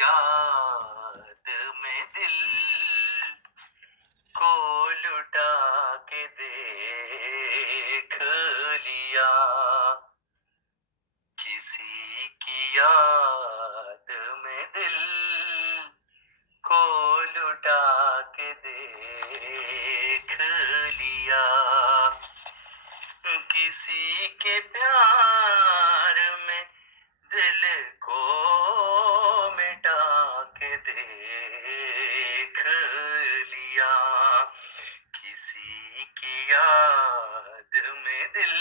یاد میں دل کو لٹا کے دیکھ لیا، کسی کی یاد میں دل کو لٹا کے دیکھ لیا، کسی کے پیار میں دل کو مٹا کے دیکھ لیا، کسی کی یاد میں دل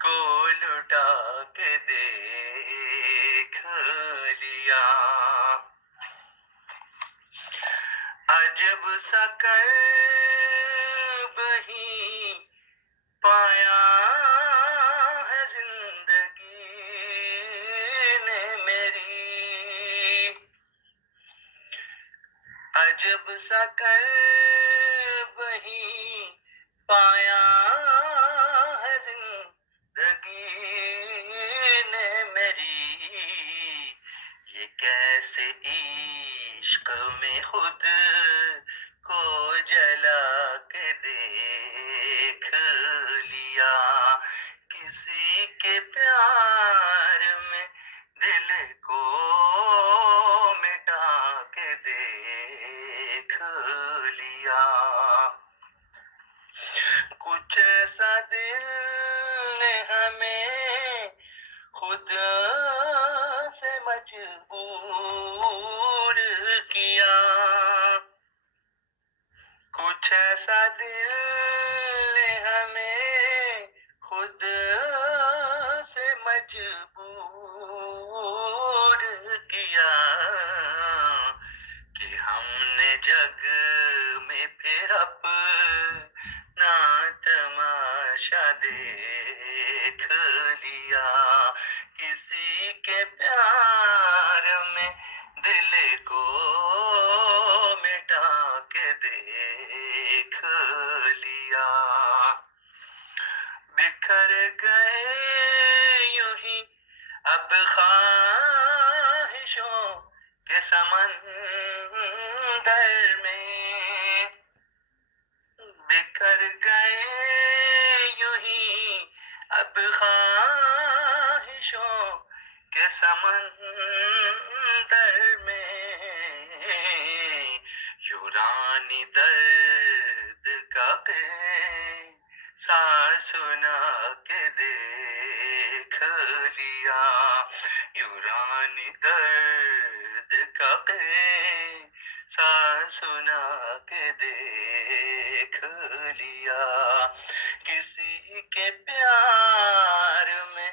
کو لٹا کے دیکھ لیا، عجب سا کرب ہی پایا ہے زندگی نے میری، عجب سا کرب ہی پایا ہے زندگی نے میری، یہ کیسے عشق میں خود کو جلا کے دیکھ لیا، کسی کے پیار میں دل کو مٹا کے دیکھ لیا، کچھ ایسا دل نے ہمیں خود سے مجبور کیا، کچھ ایسا دل نے ہمیں خود سے مجبور کیا، کہ ہم نے جگ میں پھر اپنا تماشا دیکھ لیا، کسی کے پیار میں دل کو مٹا کے دیکھ لیا، بکھر گئے یوں ہی اب خواہشوں کے سمندر میں، بکھر گئے یوں ہی اب خواہشوں کے سمندر میں، یورانی درد کا قصہ سنا کے دیکھ لیا، یورانی درد کا قصہ سنا کے دیکھ لیا، کسی کے پیار میں